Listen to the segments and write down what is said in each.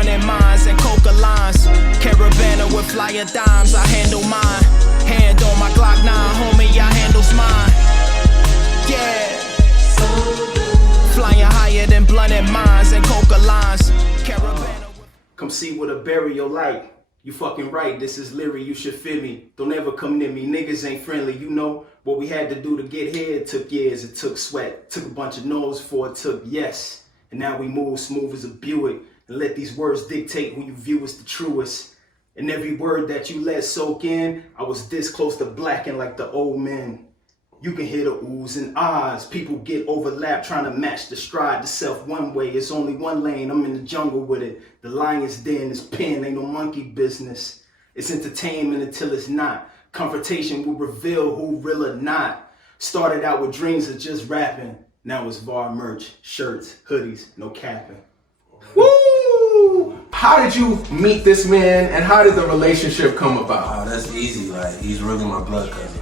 blunt in mines and coca lines. Caravana with flyer dimes, I handle mine. Hand on my Glock 9, homie, I handles mine. Yeah. Flying higher than blunt in mines and coca lines. Caravana. Come see what a burial like. You fucking right, this is Leary, you should feel me. Don't ever come near me, niggas ain't friendly. You know what we had to do to get here. It took years, it took sweat. Took a bunch of no's before it took yes. And now we move smooth as a Buick. And let these words dictate who you view as the truest. And every word that you let soak in, I was this close to blacking like the old men. You can hear the oohs and ahs. People get overlapped trying to match the stride. The self-one way, it's only one lane. I'm in the jungle with it. The lion's den is pen, ain't no monkey business. It's entertainment until it's not. Confrontation will reveal who real or not. Started out with dreams of just rapping. Now it's Var merch, shirts, hoodies, no capping. Woo! How did you meet this man and how did the relationship come about? Oh, that's easy. Like, he's really my blood cousin.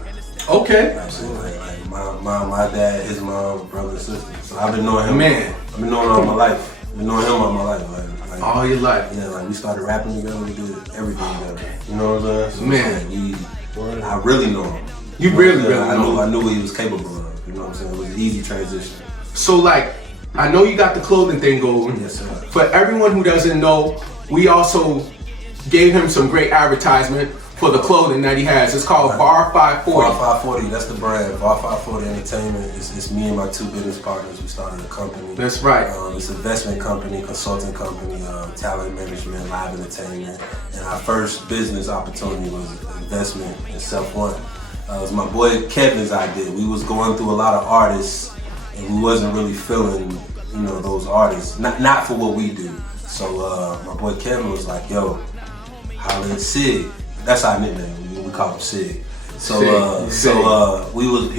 Okay. Like my dad, his mom, brother, and sister. So I've been knowing him. Man. I've been knowing him all my life. I've been knowing him all my life. Like, all your life. Yeah, like we started rapping together, we did everything together. You know what I'm saying? So man. I really know him. You really know him. I knew what he was capable of. You know what I'm saying? It was an easy transition. So like, I know you got the clothing thing going. Yes, sir. For everyone who doesn't know, we also gave him some great advertisement for the clothing that he has. It's called Var540. Var540, that's the brand. Var540 Entertainment. It's me and my two business partners. We started a company. That's right. It's an investment company, consulting company, talent management, live entertainment. And our first business opportunity was investment in Self-O.N.E. It was my boy Kevin's idea. We was going through a lot of artists and we wasn't really feeling, you know, those artists. Not for what we do. So my boy Kevin was like, yo, holla at Sig. That's our nickname. We call him Sig. So he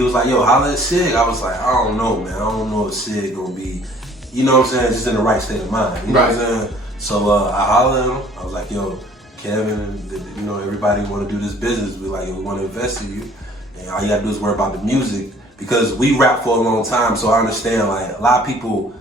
was like, yo, holla at Sig. I was like, I don't know, man. I don't know if Sig gonna be, you know what I'm saying, just in the right state of mind. You know what I'm saying? So I hollered at him. I was like, yo, Kevin, you know, everybody want to do this business. We like, yo, we want to invest in you. And all you gotta do is worry about the music. Because we rap for a long time, so I understand, like, a lot of people,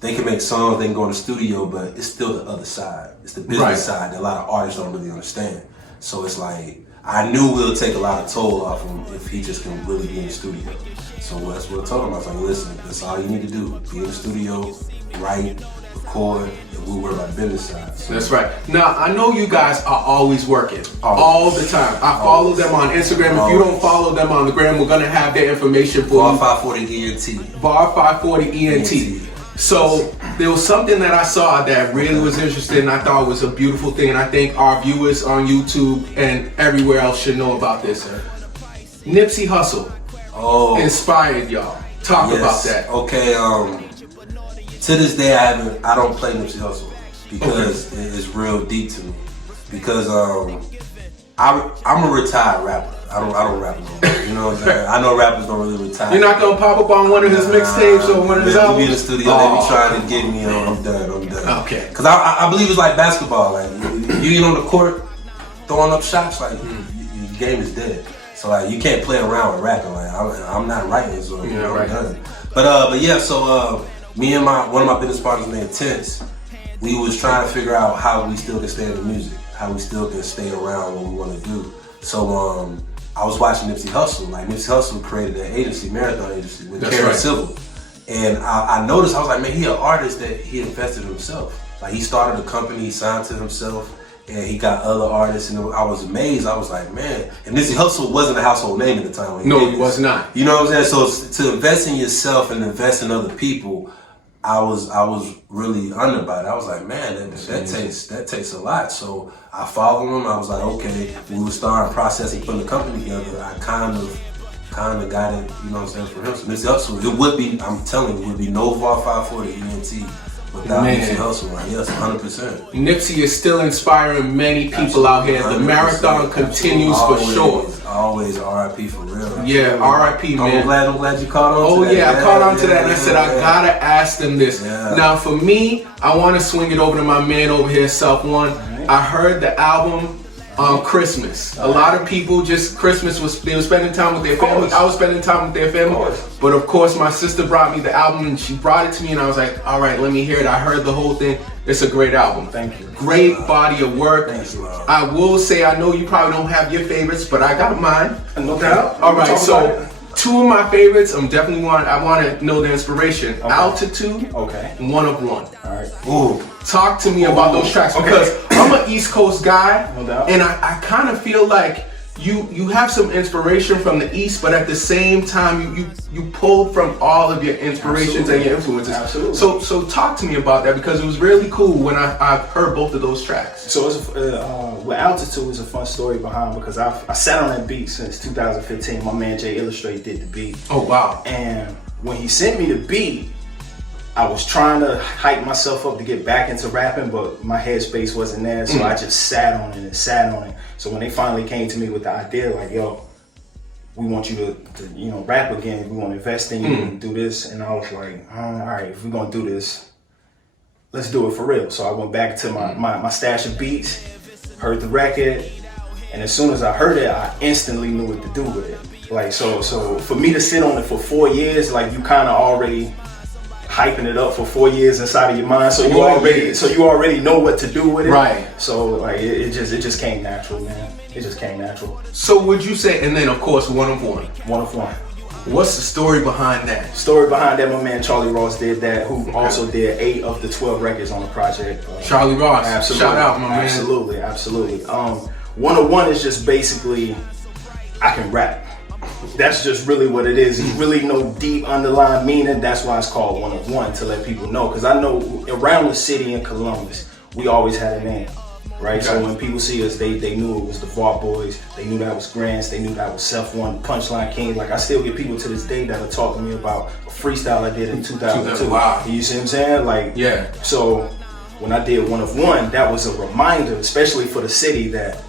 they can make songs, they can go in the studio, but it's still the other side. It's the business side that a lot of artists don't really understand. So it's like, I knew we'll take a lot of toll off him if he just can really be in the studio. So that's what I told him. I was like, listen, that's all you need to do. Be in the studio, write, record, and we'll worry about the business side. So that's right. Now, I know you guys are always working, all the time. I follow them on Instagram. If you don't follow them on the gram, we're going to have their information for you. Var540 ENT. Var540 ENT. So there was something that I saw that really was interesting and I thought was a beautiful thing, and I think our viewers on YouTube and everywhere else should know about this. Nipsey Hussle inspired y'all. Talk about that. Okay, to this day I don't play Nipsey Hussle because it's real deep to me. Because I'm a retired rapper. I don't rap no more. You know what I'm saying? I know rappers don't really retire. You're not gonna pop up on one of his mixtapes or one of his albums? Be in the studio, they be trying to get me. I'm done. Okay. Cause I believe it's like basketball. Like you get on the court throwing up shots, like your game is dead. So like you can't play around with rapping. Like I'm not writing, so I'm done. But yeah, so me and one of my business partners named Tense, we was trying to figure out how we still can stay in the music, how we still can stay around what we want to do. So I was watching Nipsey Hussle. Like Nipsey Hussle created an agency, Marathon Agency, with Karen Civil. And I noticed, I was like, man, he an artist that he invested in himself. Like he started a company, he signed to himself, and he got other artists, and I was amazed. I was like, man, and Nipsey Hussle wasn't a household name at the time. No, he was not. You know what I'm saying? So to invest in yourself and invest in other people, I was really under about it. I was like, man, that takes a lot. So I followed him. I was like, okay. When we were starting processing, putting the company together, I kind of got it, you know what I'm saying, for him. So Nipsey Hussle, it would be, I'm telling you, it would be no Var540 ENT without Nipsey Hussle, right? Yes, 100%. Nipsey is still inspiring many people out here. The marathon continues for sure. Always RIP for real. Yeah, RIP, man. I'm glad you caught on to that. Oh yeah, I caught on to that and I said, I gotta ask them this. Now for me, I want to swing it over to my man over here, Self-O.N.E. I heard the album Christmas. A lot of people just Christmas they were spending time with their family. I was spending time with their family. But of course, my sister brought me the album and she brought it to me, and I was like, all right, let me hear it. I heard the whole thing. It's a great album. Thank you. Great body of work. Thanks, love. I will say, I know you probably don't have your favorites, but I got mine. No doubt. All right, so two of my favorites. I want to know the inspiration. Okay. Altitude. Okay. And One of One. All right. Ooh, talk to me about those tracks, because I'm an East Coast guy, No doubt. and I kind of feel like you have some inspiration from the East, but at the same time you pulled from all of your inspirations and your influences. Absolutely. So talk to me about that, because it was really cool when I heard both of those tracks. So it's with Altitude is a fun story behind, because I sat on that beat since 2015. My man Jay Illustrate did the beat. Oh wow. And when he sent me the beat, I was trying to hype myself up to get back into rapping, but my headspace wasn't there, so I just sat on it and sat on it. So when they finally came to me with the idea, like, yo, we want you to rap again, we want to invest in you and do this, and I was like, all right, if we're gonna do this, let's do it for real. So I went back to my stash of beats, heard the record, and as soon as I heard it, I instantly knew what to do with it. Like, so for me to sit on it for 4 years, like, you kind of already hyping it up for 4 years inside of your mind, so you already know what to do with it. Right. So like it just came natural, man. It just came natural. So would you say, and then of course One of One. One of One. What's the story behind that? Story behind that, my man Charlie Ross did that, who also did 8 of the 12 records on the project. Charlie Ross. Absolutely. Shout out, my man. Absolutely. One of One is just basically, I can rap. That's just really what it is. There's really no deep underlying meaning. That's why it's called One of One, to let people know. Because I know around the city in Columbus, we always had a name, right? Okay. So when people see us, they knew it was the Var Boys. They knew that was Granz. They knew that was Self-O.N.E, Punchline King. Like, I still get people to this day that are talking to me about a freestyle I did in 2002. Wow. You see what I'm saying? Like, Yeah. So when I did One of One, that was a reminder, especially for the city, that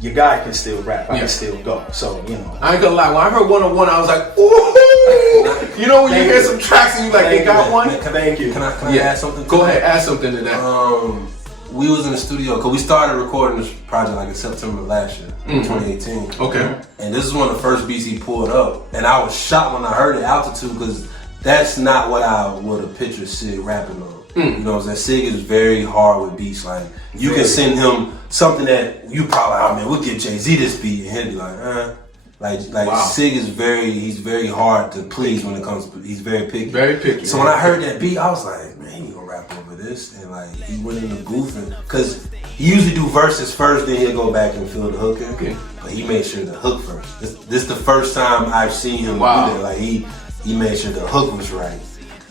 your guy can still rap, I can still go. So, I ain't gonna lie, when I heard One of One, I was like, ooh! You know when you hear some tracks and you like, they got one? Thank you. Can I add something? Go ahead, add something to that. We was in the studio, because we started recording this project like in September last year, 2018. Okay. And this is one of the first beats he pulled up. And I was shocked when I heard it, Altitude, because that's not what I would have pictured Sig rapping on. You know what I'm saying? Sig is very hard with beats. Like, you can send him something that you probably, we'll get Jay-Z this beat, and he'll be like, Like wow. Sig is he's very hard to please when it comes to, he's very picky. Very picky. So when I heard that beat, I was like, man, he gonna rap over this. And like, he went in the booth, and cause he usually do verses first, then he'll go back and fill the hook in. Okay. But he made sure the hook first. This is the first time I've seen him do that. Like, he made sure the hook was right.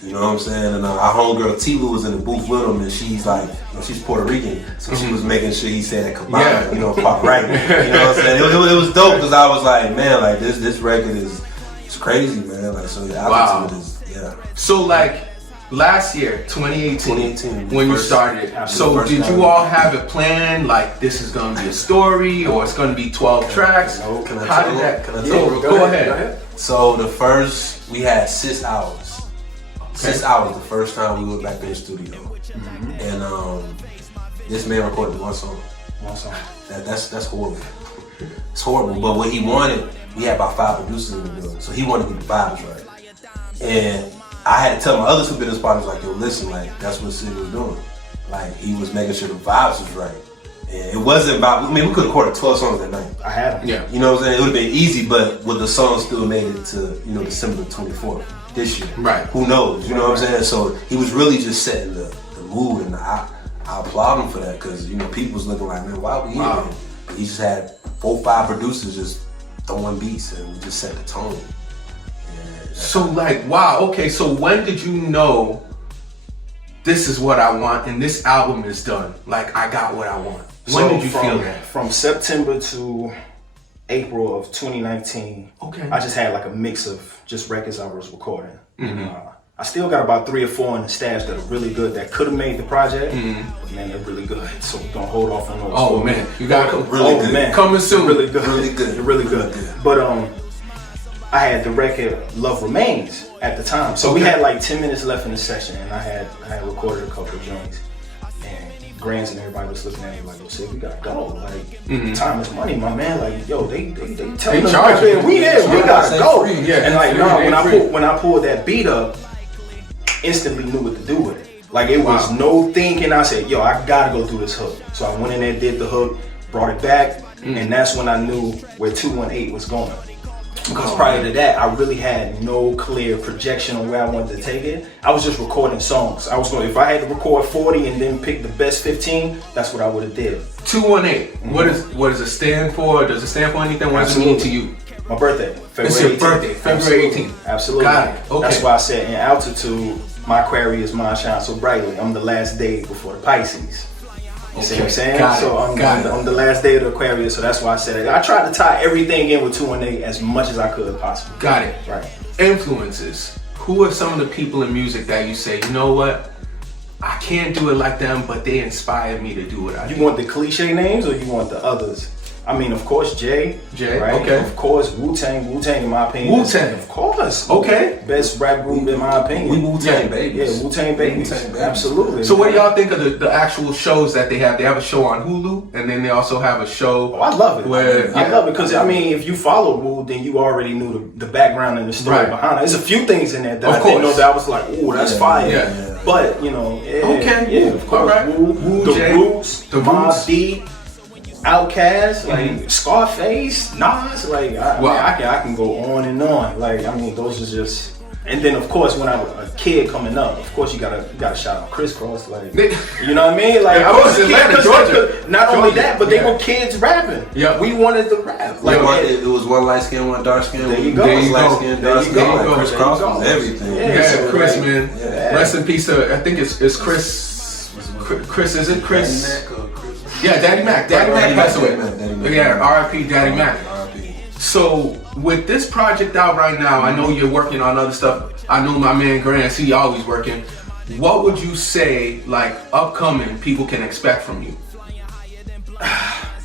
You know what I'm saying? And our homegirl Tilu was in the booth with him, and she's like, she's Puerto Rican, so she was making sure he said that cabana, pop right. You know what I'm saying? It was dope, because I was like, man, like this record is crazy, man. Like, so the altitude is, So like last year, 2018, when you started, so first did time. you all have a plan? Like, this is gonna be a story, or it's gonna be 12 tracks? Can I How tell did that? Can I tell Go ahead. So the first, we had 6 hours. 6 hours the first time we went back in the studio. And this man recorded one song. That's horrible. It's horrible, but what he wanted, we had about 5 producers in the building, so he wanted to get the vibes right. And I had to tell my other 2 business partners, like, yo, listen, like, that's what Sid was doing. Like, he was making sure the vibes was right. And it wasn't about, we could have recorded 12 songs that night. I had them. Yeah. You know what I'm saying? It would have been easy, but would the song still made it to, December 24th this year? Right. Who knows? You know what I'm saying? So he was really just setting the mood, and I applaud him for that, because, people was looking like, man, why are we here? He just had 4 or 5 producers just throwing beats, and we just set the tone. So like, wow, okay, so when did you know this is what I want and this album is done? Like, I got what I want. When did you feel that? From September to April of 2019, Okay. I just had like a mix of just records I was recording. I still got about 3 or 4 in the stash that are really good, that could have made the project, but man, they're really good. So we're gonna hold off on those. Oh man, you got to really good. Man, coming soon. Really good. Really good. They're really good. But I had the record Love Remains at the time. So we had like 10 minutes left in the session, and I had recorded a couple of joints. And Granz and everybody was looking at me like, yo, shit, we gotta go. Like, time is money, my man. Like, yo, they telling us right there, we gotta go. Yeah, and like, when I pulled that beat up, instantly knew what to do with it. Like, it was no thinking. I said, yo, I gotta go through this hook. So I went in there, did the hook, brought it back, and that's when I knew where 218 was going. Because prior to that, I really had no clear projection on where I wanted to take it. I was just recording songs. I was going, if I had to record 40 and then pick the best 15, that's what I would have did. 218. What does it stand for? Does it stand for anything? What does it mean to you? My birthday, February 18th. It's your birthday, February 18th. Absolutely. Got it. Okay. That's why I said in altitude, my Aquarius mind shines so brightly. I'm the last day before the Pisces. You see what I'm saying? I'm the last day of the Aquarius, so that's why I said it. I tried to tie everything in with 218 as much as I could possibly. Got it. Right. Influences. Who are some of the people in music that you say, you know what? I can't do it like them, but they inspired me to do what I do. You want the cliche names or you want the others? I mean, of course, Jay, right? Okay. Of course, Wu-Tang, in my opinion. Wu-Tang. Of course. Okay. Best rap group in my opinion. We Wu-Tang babies. Yeah, Wu-Tang babies. Absolutely. So what do y'all think of the actual shows that they have? They have a show on Hulu, and then they also have a show. Oh, I love it. Where, I love it because, I mean, if you follow Wu, then you already knew the background and the story behind it. There's a few things in there that I didn't know that I was like, ooh, that's fire. Yeah. But, you know, of course, right. Wu, Jay, Roots, the Mobb Roots. Deep, Outkast, like Scarface, Nas, like I can go on and on. Like, I mean, those are just. And then of course when I was a kid coming up, of course you gotta shout out Crisscross, like, you know what I mean? Like, I was in Atlanta, Georgia. Not only that, but they were kids rapping. Yeah, we wanted to rap. Like, it was one light skin, one dark skin. There you go. Light skin, dark skin. Like, Crisscross was everything. Yeah, so Chris, like, man. Yeah. Rest in peace to, I think it's Chris. Chris, is it Chris? Daddy Mac or Chris? Yeah, Daddy Mac. Daddy Mac passed away. Daddy Mac. Yeah, R.I.P. Daddy Mac. R.I.P. So with this project out right now, I know you're working on other stuff. I know my man Granz, he always working. What would you say, like, upcoming people can expect from you?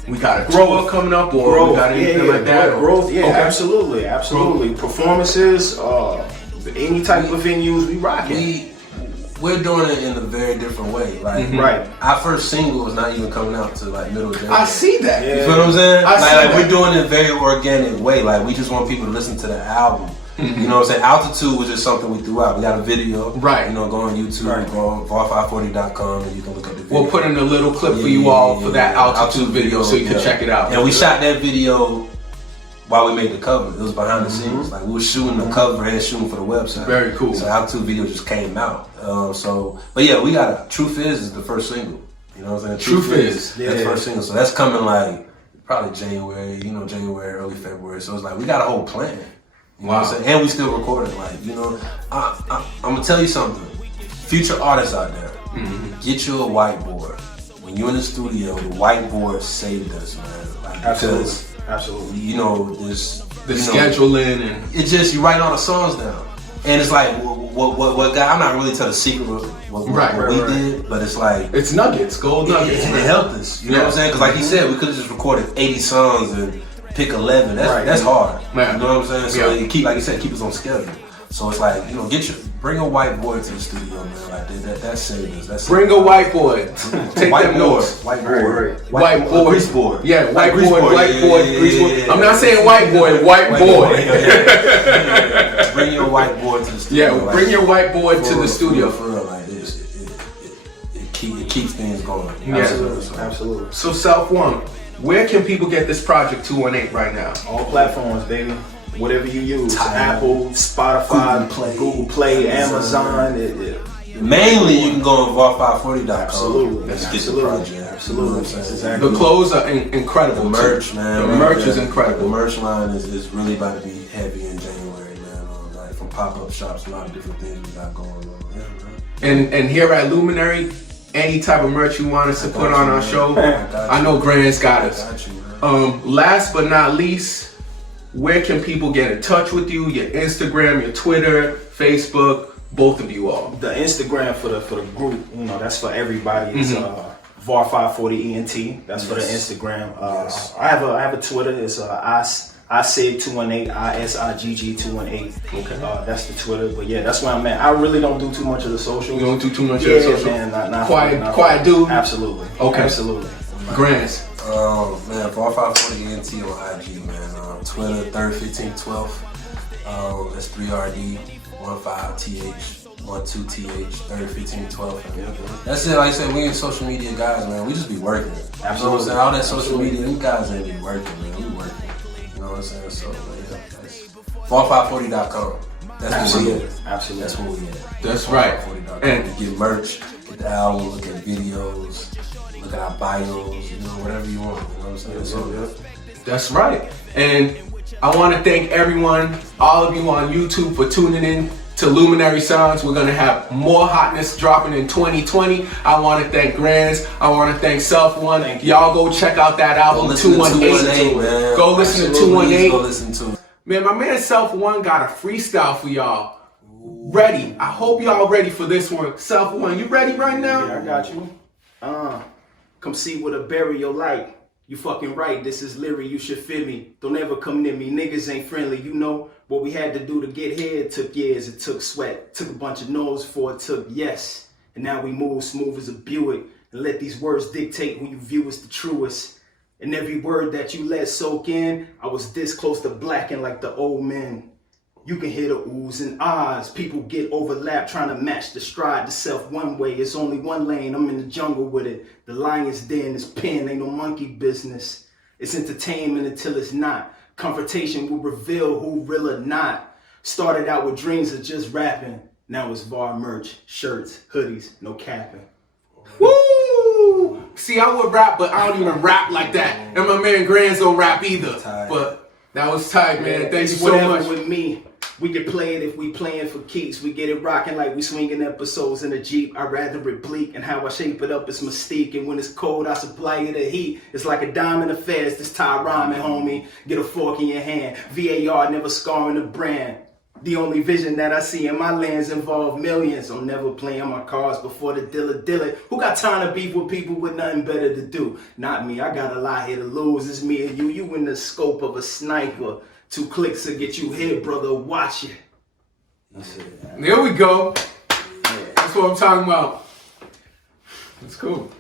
We got a tour coming up, or we got anything like that? Growth, absolutely. Performances, any type of venues, we rocking. We're doing it in a very different way. Like, right. Our first single is not even coming out to like middle of January. I see that. Yeah. You feel what I'm saying? Like we're doing it a very organic way. Like, we just want people to listen to the album. You know what I'm saying? Altitude was just something we threw out. We got a video. Right. You know, go on YouTube, go on Var540.com, and you can look up the video. We'll put in a little clip for you all for that altitude video so you can check it out. And we shot that video while we made the cover. It was behind the scenes. Like, we were shooting the cover and shooting for the website. Very cool. So the altitude video just came out. But yeah, we got a Truth Is the first single. You know what I'm saying? Truth Is. That's the first single. So that's coming like probably January, early February. So it's like we got a whole plan. You know what I'm saying? And we still recording. Like, you know, I'm gonna tell you something. Future artists out there, get you a whiteboard. When you're in the studio, the whiteboard saved us, man. Like, Absolutely. You know, this scheduling and it's just you write all the songs down. And it's like what guy, I'm not really telling a secret what we did, but it's like it's nuggets, gold nuggets. It helped us. You know what I'm saying? Because like he said, we could have just recorded 80 songs and pick 11. That's hard. Man. You know what I'm saying? So you keep, like you said, keep us on schedule. So it's like, you know, bring a whiteboard to the studio, man. Like that saved us. Bring a whiteboard. Take them notes. Whiteboard. Whiteboard. Board. Yeah, like whiteboard, grease board. I'm not saying whiteboard, whiteboard. Bring your whiteboard to the studio. Yeah, bring your whiteboard to the studio. For real, like it keeps things going. Absolutely. So Self-O.N.E, where can people get this project 218 right now? All platforms, baby. Whatever you use, Apple, Spotify, Google Play, Amazon. Mainly, you can go on Var540.com. Absolutely. Absolutely. The clothes are incredible. The merch, man. The merch is incredible. The merch line is really about to be heavy in January, man. Like, from pop-up shops, a lot of different things we got going on. Yeah, man. And here at Luminary, any type of merch you want us to put on our show, I know Granz got us. Last but not least, where can people get in touch with you? Your Instagram, your Twitter, Facebook, both of you all. The Instagram for the group, you know, that's for everybody. It's Var540 ENT. That's for the Instagram. I have a Twitter. It's ISIG218, ISIGG218. Okay. That's the Twitter, but yeah, that's where I'm at. I really don't do too much of the social. You don't do too much of the social? Man, not quiet dude? Absolutely. Okay. Absolutely. Granz. Man, Var540 ENT on IG, man. Twitter, 3rd, 15th, 12th. That's 3RD, 15TH, 12TH, 3rd, 15th, 12th. That's it. Like I said, we ain't social media guys, man. We just be working. Absolutely. You know what I'm saying? All that social media, them guys ain't be working, man. We working. You know what I'm saying? So, yeah, that's Var540.com. That's where we at. Absolutely. That's where we at. That's right. And get merch, get the album, look at videos, look at our bios, you know, whatever you want. You know what I'm saying? So, That's right. And I want to thank everyone, all of you on YouTube, for tuning in to Luminary Sounds. We're going to have more hotness dropping in 2020. I want to thank Granz. I want to thank Self-O.N.E. Y'all go check out that album, 218. Man. Go listen to 218. Go listen to it. Man, my man Self-O.N.E got a freestyle for y'all. Ready. I hope y'all ready for this one. Self-O.N.E, you ready right now? Yeah, I got you. Come see what a burial like. You fucking right, this is Leary, you should feel me. Don't ever come near me, niggas ain't friendly. You know what we had to do to get here. It took years, it took sweat. Took a bunch of no's before it took yes. And now we move smooth as a Buick. And let these words dictate who you view as the truest. And every word that you let soak in, I was this close to blacking like the old men. You can hear the oohs and ahs. People get overlapped trying to match the stride. The self-one way, it's only one lane. I'm in the jungle with it. The lion's den is pen, ain't no monkey business. It's entertainment until it's not. Confrontation will reveal who real or not. Started out with dreams of just rapping. Now it's Var merch, shirts, hoodies, no capping. Woo! See, I would rap, but I don't even rap like that. And my man Granz don't rap either. But that was tight, man. Thank you so much. With me. We can play it if we playing for keeps. We get it rocking like we swinging episodes in a Jeep. I rather it bleak, and how I shape it up is mystique. And when it's cold, I supply you the heat. It's like a diamond affairs, this tie rhyming, homie. Get a fork in your hand. VAR never scarring a brand. The only vision that I see in my lands involve millions. I'm never playing my cards before the dealer. Who got time to beef with people with nothing better to do? Not me, I got a lot here to lose. It's me and you. You in the scope of a sniper. 2 clicks to get you hit, brother. Watch it. That's it. There we go. That's what I'm talking about. That's cool.